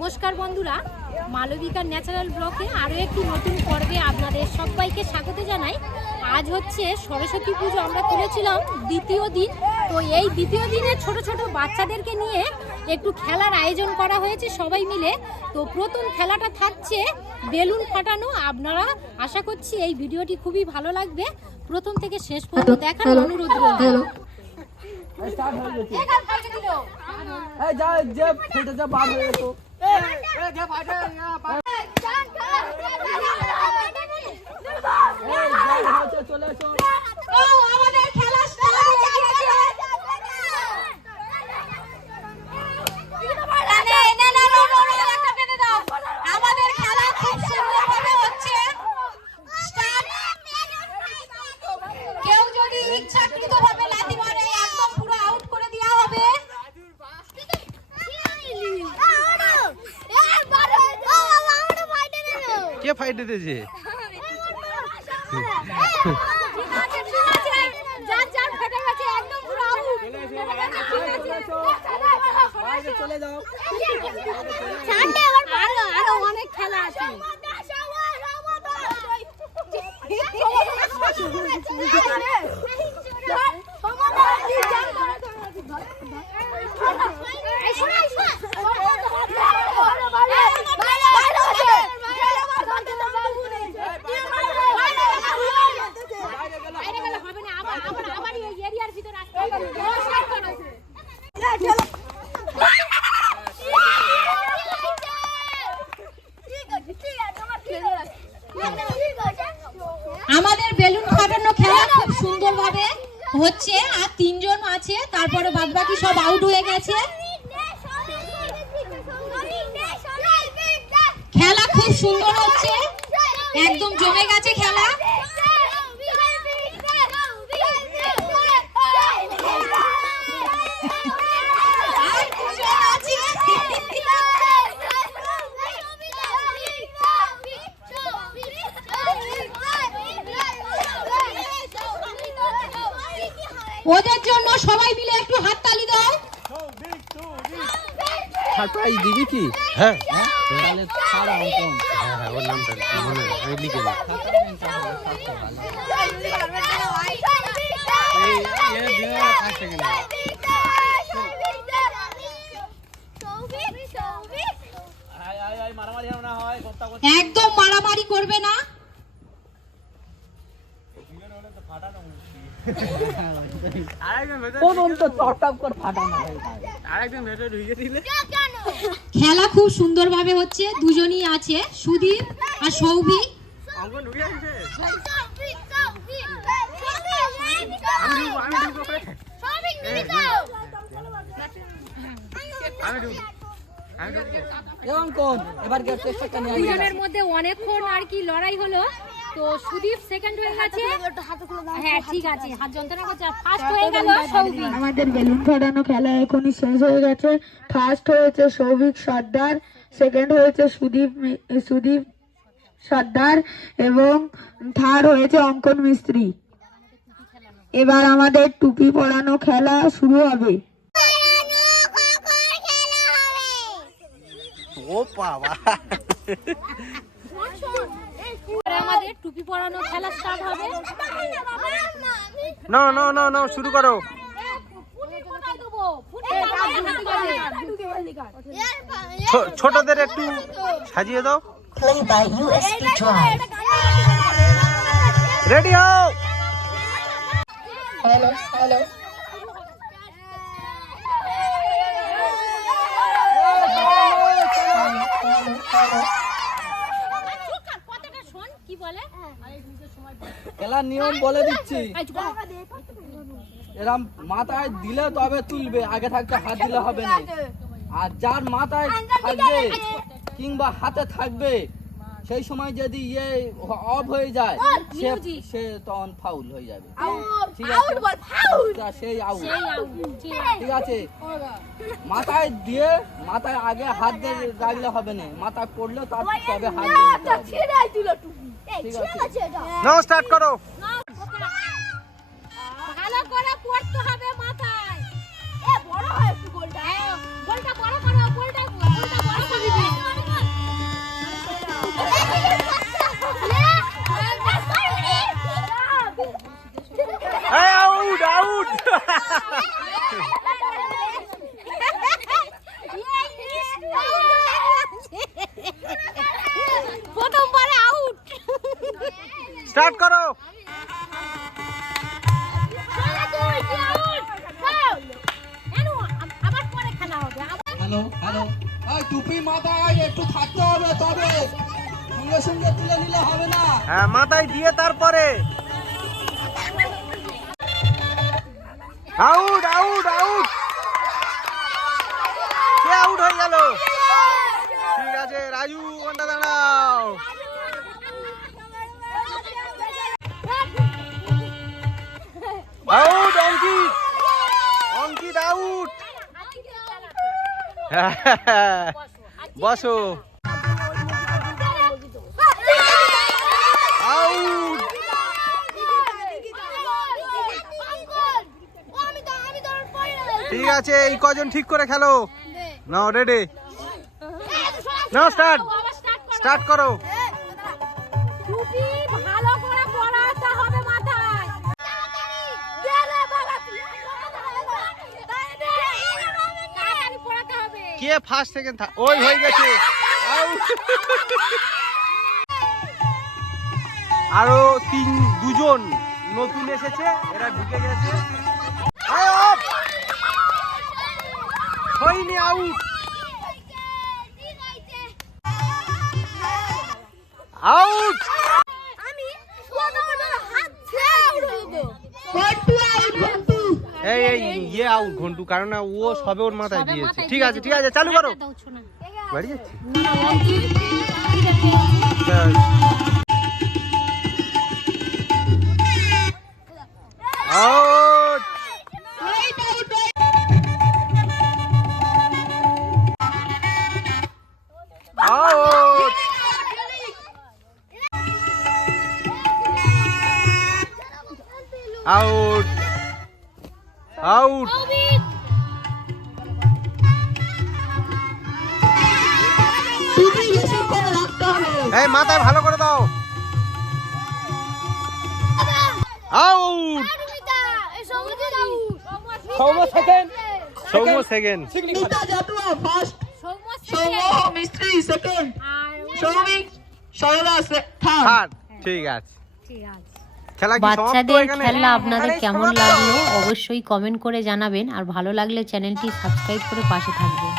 নমস্কার বন্ধুরা, মালবিকার ন্যাচারাল ব্লগে আরও একটি নতুন পর্বে আপনাদের সবাইকে স্বাগত জানাই। আজ হচ্ছে সরস্বতী পুজো, আমরা করেছিলাম দ্বিতীয় দিন। তো এই দ্বিতীয় দিনে ছোট ছোট বাচ্চাদেরকে নিয়ে একটু খেলার আয়োজন করা হয়েছে সবাই মিলে। তো প্রথম খেলাটা থাকছে বেলুন ফাটানো। আপনারা আশা করছি এই ভিডিওটি খুবই ভালো লাগবে, প্রথম থেকে শেষ পর্যন্ত দেখার অনুরোধ রইল। কে ফাইট দিতেছে? চলে যাও, আরো অনেক খেলা আছে। আমাদের বেলুন ফাটানো খেলা খুব সুন্দরভাবে হচ্ছে, আর তিনজন আছে, তারপরে বাদবাকি সব আউট হয়ে গেছে। খেলা খুব সুন্দর হচ্ছে, একদম জমে গেছে খেলা। ওদের জন্য সবাই মিলে একটু হাততালি দাও। সারপ্রাইজ দিবি কি? হ্যাঁ তাহলে সারা অঙ্কন। হ্যাঁ ওর নামটা মনে হয়, আমি লিখে দিই। একদম মারামারি করবে না। খেলা খুব সুন্দরভাবে হচ্ছে, দুজনই আছে, সুদীপ আর সৌভিক। দুজনের মধ্যে অনেকক্ষণ আর কি লড়াই হলো। তো সুদীপ সেকেন্ড হয়ে গেছে। হ্যাঁ ঠিক আছে, হাত যন্ত্রণা করছে। ফার্স্ট হয়ে গেল সৌভিক। আমাদের বেলুন ফাটানো খেলা এখনই শেষ হয়ে গেছে। ফার্স্ট হয়েছে সৌভিক সর্দার, সেকেন্ড হয়েছে সুদীপ সর্দার এবং থার্ড হয়েছে অঙ্কন মিস্ত্রি। এবার আমাদের টুপি পরানো খেলা শুরু হবে। ও বাবা, আমাদের টুপি পরানো খেলা স্টার্ট হবে। না না না না, শুরু করো। ছোটদের একটু সাজিয়ে দাও। রেডি হও। হ্যালো হ্যালো খেলার নিয়ম বলে দিচ্ছি। এরম মাথায় দিলে তবে তুলবে, আগে থাকতে হাত দিলে হবে না। আর যার মাথায় থাকবে কিংবা হাতে থাকবে, সেই সময় যদি ইয়ে অফ হয়ে যায়, সে তখন ফাউল হয়ে যাবে। ঠিক আছে, সেই আউট। ঠিক আছে, মাথায় দিয়ে মাথায় আগে হাত দিয়ে রাখলে হবে না, মাথা পড়লে তবে হাত দিয়ে। ঠিক আছে, নাও স্টার্ট করো। ভালো করে পড়তে হবে মাথায়। এ বড় হয় একটু গোলটা। গোলটা বড় করো, গোলটা বড় করে দিবি। স্টার্ট করো। আবার পরে খেলা হবে। হ্যালো হ্যালো, এই টুপি মাথায় একটু থাকতে হবে, তবে সঙ্গে সঙ্গে তুলে নিলে হবে না। হ্যাঁ, মাথায় দিয়ে তারপরে আউট আউট আউট। কে আউট হয়ে গেল? ঠিক আছে রাজু, ঘন্টা দাঁড়াও। আউট অঙ্কিত, অঙ্কিত আউট। বসো। আউট। ঠিক আছে, এই কজন ঠিক করে খেলো। নাও রেডি, নাও স্টার্ট, স্টার্ট করো। টুপি ভালো করে পরাতে হবে মাথায়। দে রে বাবা, তাড়াতাড়ি পরাতে হবে। কে ফার্স্ট সেকেন্ড ওই হয়ে গেছে। Out! আরো দুজন নতুন এসেছে, এরা ঢুকে গেছে। হয়নি, আউট আউট। আমি হাত ছেড়ে দেব। এই এই ইয়ে আউট ঘন্টু, কারণ না ও সবে ওর মাথায় দিয়েছে। ঠিক আছে ঠিক আছে, চালু করো। বাড়ি যাচ্ছি। Out out out out. এই মাথায় ভালো করে দাও। Out. Soumya second, Soumya second. Third. ঠিক আছে। খেলা কি সমাপ্ত বাচ্চাদের এখানে? খেলা আপনাদের কেমন লাগলো অবশ্যই কমেন্ট করে জানাবেন, আর ভালো লাগলে চ্যানেলটি সাবস্ক্রাইব করে পাশে থাকবেন।